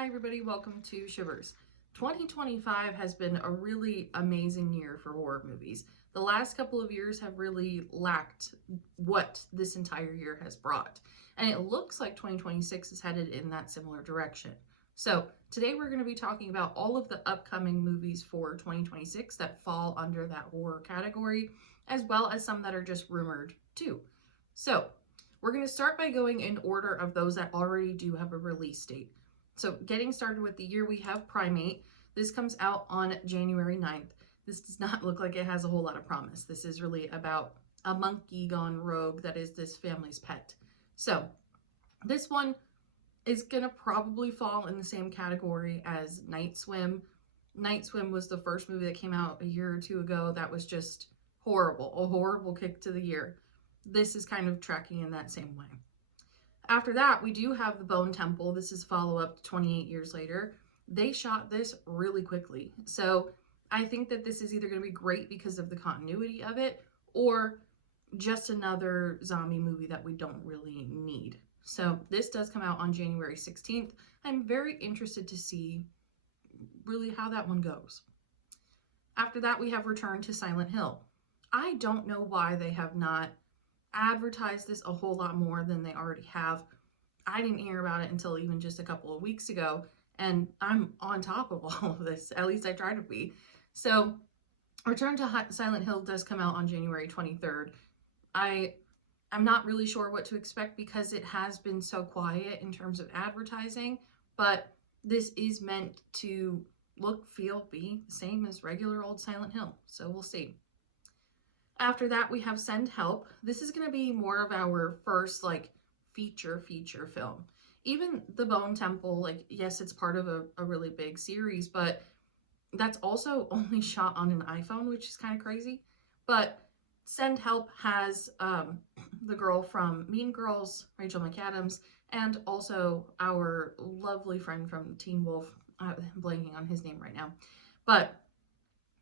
Hi everybody, welcome to Shivers. 2025 has been a really amazing year for horror movies. The last couple of years have really lacked what this entire year has brought. And it looks like 2026 is headed in that similar direction. So today we're going to be talking about all of the upcoming movies for 2026 that fall under that horror category, as well as some that are just rumored too. So we're going to start by going in order of those that already do have a release date. So getting started with the year, we have Primate. This comes out on January 9th. This does not look like it has a whole lot of promise. This is really about a monkey gone rogue that is this family's pet. So this one is going to probably fall in the same category as Night Swim. Night Swim was the first movie that came out a year or two ago that was just horrible, a horrible kick to the year. This is kind of tracking in that same way. After that, we do have The Bone Temple. This is follow-up to 28 years later. They shot this really quickly. So I think that this is either going to be great because of the continuity of it or just another zombie movie that we don't really need. So this does come out on January 16th. I'm very interested to see really how that one goes. After that, we have Return to Silent Hill. I don't know why they have not advertised this a whole lot more than they already have. I didn't hear about it until even just a couple of weeks ago, and I'm on top of all of this. At least I try to be. So Return to Silent Hill does come out on January 23rd. I'm not really sure what to expect because it has been so quiet in terms of advertising, but this is meant to look, feel, be the same as regular old Silent Hill. So we'll see. After that, we have Send Help. This is going to be more of our first feature film. Even The Bone Temple, yes, it's part of a really big series, but that's also only shot on an iPhone, which is kind of crazy. But Send Help has the girl from Mean Girls, Rachel McAdams, and also our lovely friend from Teen Wolf. I'm blanking on his name right now. But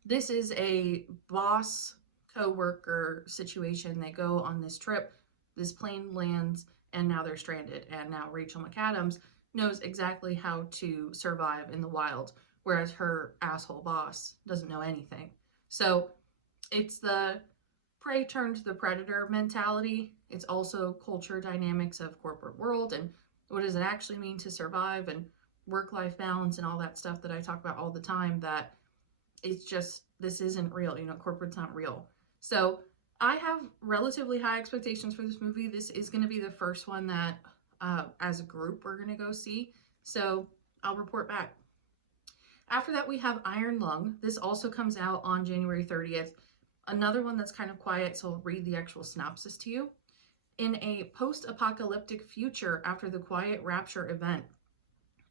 this is a boss co-worker situation. They go on this trip, this plane lands, and now they're stranded. And now Rachel McAdams knows exactly how to survive in the wild, whereas her asshole boss doesn't know anything. So it's the prey turned the predator mentality. It's also culture dynamics of corporate world and what does it actually mean to survive and work-life balance and all that stuff that I talk about all the time, that it's just, this isn't real. Corporate's not real. So I have relatively high expectations for this movie. This is going to be the first one that, as a group, we're going to go see. So I'll report back. After that, we have Iron Lung. This also comes out on January 30th. Another one that's kind of quiet, so I'll read the actual synopsis to you. In a post-apocalyptic future after the Quiet Rapture event,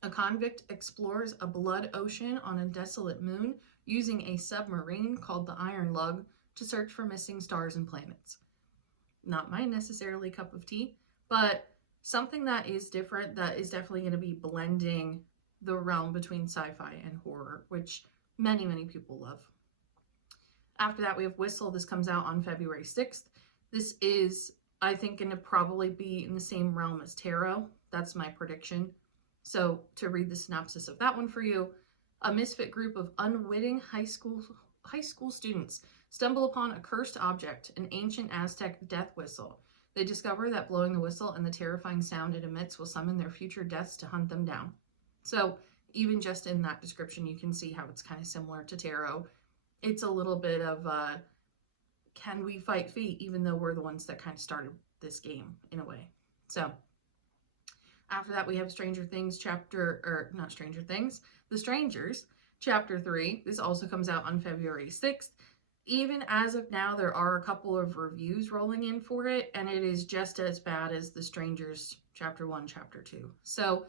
a convict explores a blood ocean on a desolate moon using a submarine called the Iron Lung to search for missing stars and planets. Not my necessarily cup of tea, but something that is different, that is definitely going to be blending the realm between sci-fi and horror, which many, many people love. After that, we have Whistle. This comes out on February 6th. This is, I think, going to probably be in the same realm as Tarot. That's my prediction. So to read the synopsis of that one for you, a misfit group of unwitting high school students stumble upon a cursed object, an ancient Aztec death whistle. They discover that blowing the whistle and the terrifying sound it emits will summon their future deaths to hunt them down. So even just in that description, you can see how it's kind of similar to Tarot. It's a little bit of, can we fight fate, even though we're the ones that kind of started this game in a way. So after that, we have The Strangers, Chapter 3. This also comes out on February 6th. Even as of now, there are a couple of reviews rolling in for it, and it is just as bad as The Strangers, Chapter 1, Chapter 2. So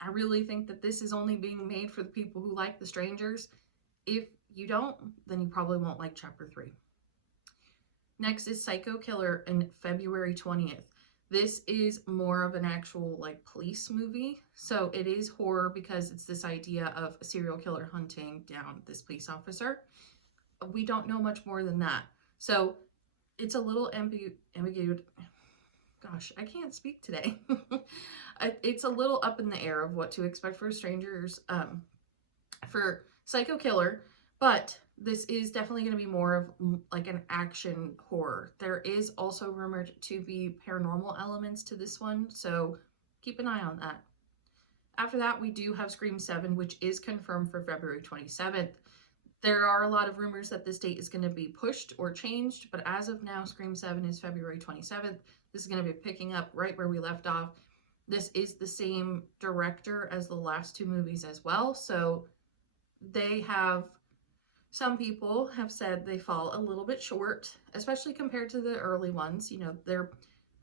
I really think that this is only being made for the people who like The Strangers. If you don't, then you probably won't like Chapter 3. Next is Psycho Killer on February 20th. This is more of an actual police movie. So it is horror because it's this idea of a serial killer hunting down this police officer. We don't know much more than that. So it's a little ambiguous. gosh, I can't speak today. It's a little up in the air of what to expect for Strangers, for Psycho Killer, but this is definitely going to be more of like an action horror. There is also rumored to be paranormal elements to this one, so keep an eye on that. After that, we do have Scream 7, which is confirmed for February 27th. There are a lot of rumors that this date is going to be pushed or changed, but as of now, Scream 7 is February 27th. This is going to be picking up right where we left off. This is the same director as the last two movies as well, so they have, some people have said they fall a little bit short, especially compared to the early ones. You know,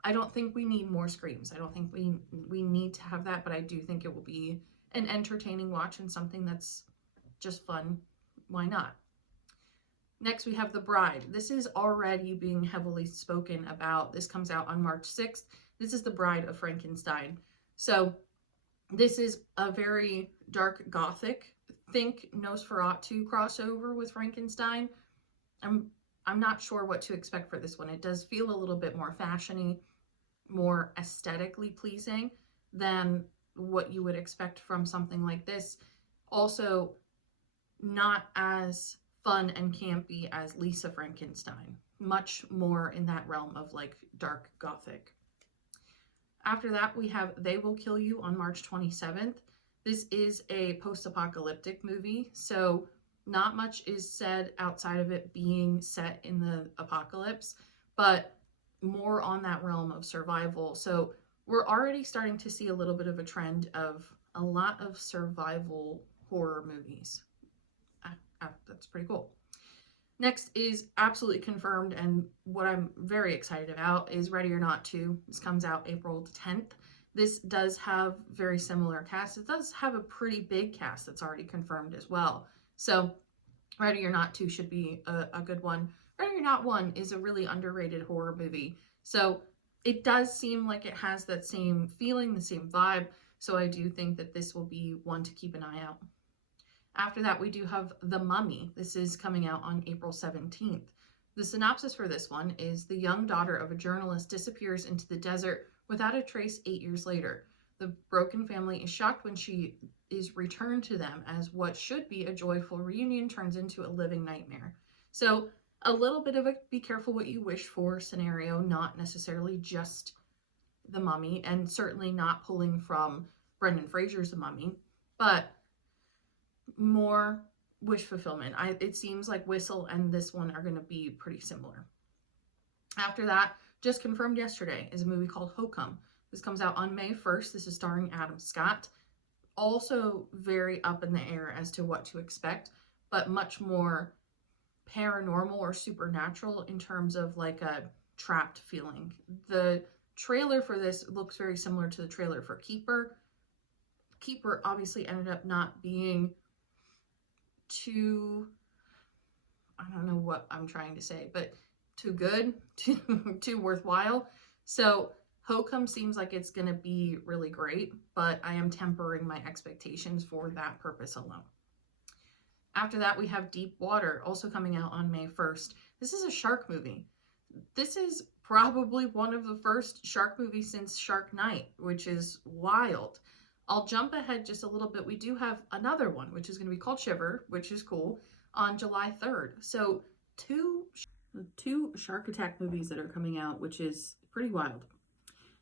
I don't think we need more Screams. I don't think we need to have that, but I do think it will be an entertaining watch and something that's just fun. Why not? Next, we have The Bride. This is already being heavily spoken about. This comes out on March 6th. This is The Bride of Frankenstein. So this is a very dark gothic, think Nosferatu crossover with Frankenstein. I'm not sure what to expect for this one. It does feel a little bit more fashiony, more aesthetically pleasing than what you would expect from something like this. Also, not as fun and campy as Lisa Frankenstein. Much more in that realm of like dark gothic. After that, we have They Will Kill You on March 27th. This is a post-apocalyptic movie, so not much is said outside of it being set in the apocalypse, but more on that realm of survival. So we're already starting to see a little bit of a trend of a lot of survival horror movies. That's pretty cool. Next is absolutely confirmed, and what I'm very excited about is Ready or Not 2. This comes out April 10th. This does have very similar cast. It does have a pretty big cast that's already confirmed as well. So Ready or Not 2 should be a good one. Ready or Not 1 is a really underrated horror movie. So it does seem like it has that same feeling, the same vibe. So I do think that this will be one to keep an eye out. After that, we do have The Mummy. This is coming out on April 17th. The synopsis for this one is the young daughter of a journalist disappears into the desert without a trace 8 years later. The broken family is shocked when she is returned to them, as what should be a joyful reunion turns into a living nightmare. So a little bit of a be careful what you wish for scenario, not necessarily just The Mummy, and certainly not pulling from Brendan Fraser's The Mummy, but more wish fulfillment. It seems like Whistle and this one are going to be pretty similar. After that, just confirmed yesterday, is a movie called Hokum. This comes out on May 1st. This is starring Adam Scott. Also very up in the air as to what to expect, but much more paranormal or supernatural in terms of like a trapped feeling. The trailer for this looks very similar to the trailer for Keeper. Keeper obviously ended up not being too, I don't know what I'm trying to say, but too good, too worthwhile. So Hokum seems like it's going to be really great, but I am tempering my expectations for that purpose alone. After that, we have Deep Water, also coming out on May 1st. This is a shark movie. This is probably one of the first shark movies since Shark Night, which is wild. I'll jump ahead just a little bit. We do have another one, which is going to be called Shiver, which is cool, on July 3rd. So two shark attack movies that are coming out, which is pretty wild.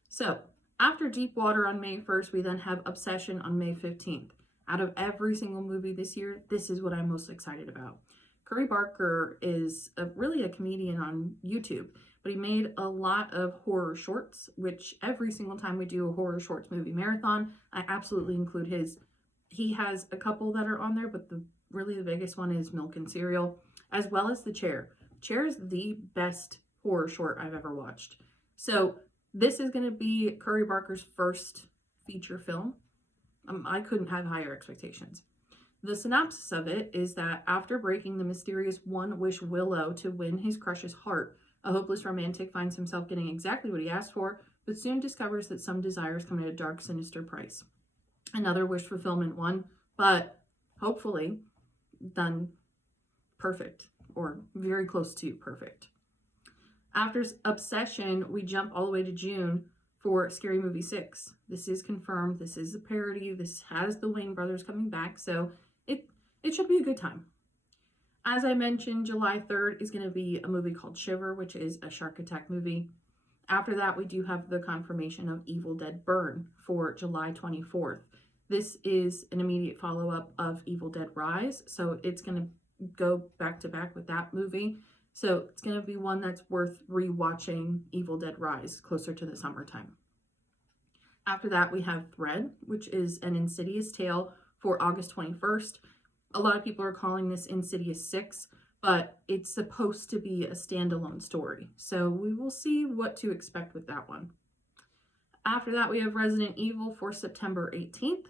So after Deep Water on May 1st, we then have Obsession on May 15th. Out of every single movie this year, this is what I'm most excited about. Curry Barker is really a comedian on YouTube, but he made a lot of horror shorts, which every single time we do a horror shorts movie marathon, I absolutely include his. He has a couple that are on there, but the biggest one is Milk and Cereal, as well as The Chair. Chair is the best horror short I've ever watched. So this is going to be Curry Barker's first feature film. I couldn't have higher expectations. The synopsis of it is that after breaking the mysterious one-wish willow to win his crush's heart, a hopeless romantic finds himself getting exactly what he asked for, but soon discovers that some desires come at a dark, sinister price. Another wish fulfillment one, but hopefully done perfect, or very close to perfect. After Obsession, we jump all the way to June for Scary Movie 6. This is confirmed. This is a parody. This has the Wayne brothers coming back, so it should be a good time. As I mentioned, July 3rd is going to be a movie called Shiver, which is a shark attack movie. After that, we do have the confirmation of Evil Dead Burn for July 24th. This is an immediate follow-up of Evil Dead Rise, so it's going to go back to back with that movie. So it's going to be one that's worth rewatching, Evil Dead Rise, closer to the summertime. After that, we have Thread, which is an Insidious tale for August 21st. A lot of people are calling this Insidious 6, but it's supposed to be a standalone story. So we will see what to expect with that one. After that, we have Resident Evil for September 18th.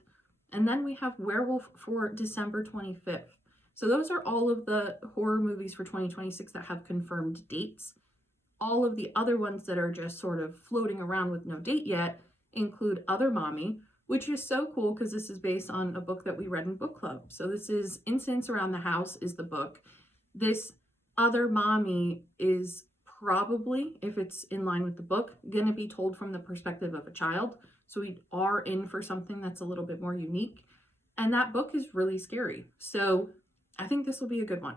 And then we have Werewolf for December 25th. So those are all of the horror movies for 2026 that have confirmed dates. All of the other ones that are just sort of floating around with no date yet include Other Mommy, which is so cool because this is based on a book that we read in book club. So this is Incidents Around the House is the book. This Other Mommy is probably, if it's in line with the book, going to be told from the perspective of a child. So we are in for something that's a little bit more unique. And that book is really scary. So I think this will be a good one.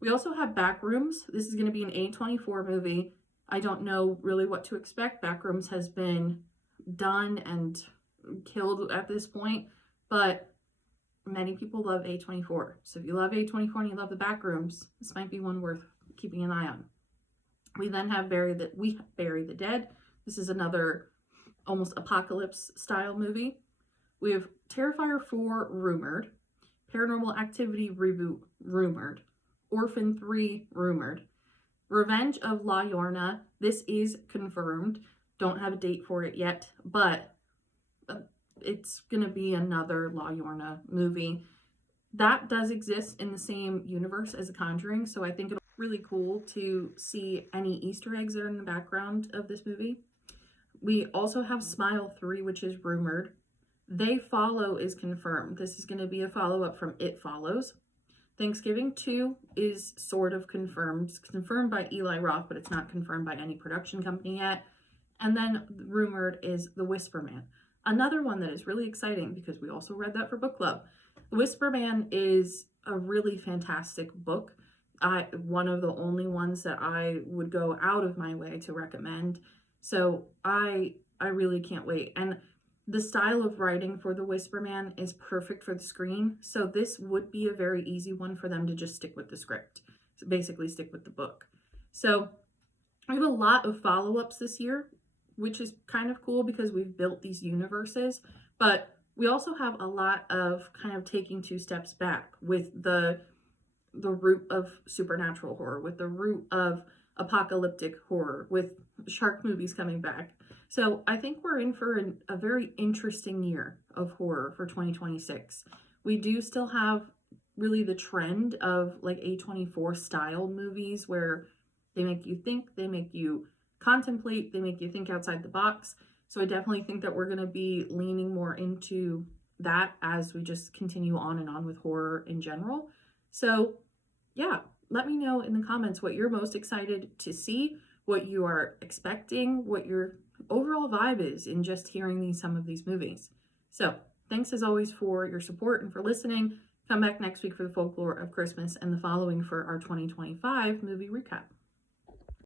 We also have Backrooms. This is going to be an A24 movie. I don't know really what to expect. Backrooms has been done and killed at this point, but many people love A24. So if you love A24 and you love the Backrooms, this might be one worth keeping an eye on. We then have Bury the Dead. This is another almost apocalypse style movie. We have Terrifier 4 rumored, Paranormal Activity reboot rumored, Orphan 3 rumored, Revenge of La Llorona. This is confirmed. Don't have a date for it yet, but it's gonna be another La Llorona movie. That does exist in the same universe as The Conjuring, so I think it'll be really cool to see any Easter eggs that are in the background of this movie. We also have Smile 3, which is rumored. They Follow is confirmed. This is going to be a follow-up from It Follows. Thanksgiving 2 is sort of confirmed. It's confirmed by Eli Roth, but it's not confirmed by any production company yet. And then rumored is The Whisper Man. Another one that is really exciting because we also read that for book club. The Whisper Man is a really fantastic book. One of the only ones that I would go out of my way to recommend. So I really can't wait. And the style of writing for The Whisper Man is perfect for the screen. So this would be a very easy one for them to just stick with the script. So basically stick with the book. So I have a lot of follow-ups this year, which is kind of cool because we've built these universes. But we also have a lot of kind of taking two steps back with the root of supernatural horror, with the root of apocalyptic horror, with shark movies coming back. So I think we're in for a very interesting year of horror for 2026. We do still have really the trend of like A24 style movies where they make you think, they make you contemplate, they make you think outside the box. So I definitely think that we're going to be leaning more into that as we just continue on and on with horror in general. So yeah, let me know in the comments what you're most excited to see, what you are expecting, what your overall vibe is in just hearing some of these movies. So thanks as always for your support and for listening. Come back next week for the folklore of Christmas and the following for our 2025 movie recap.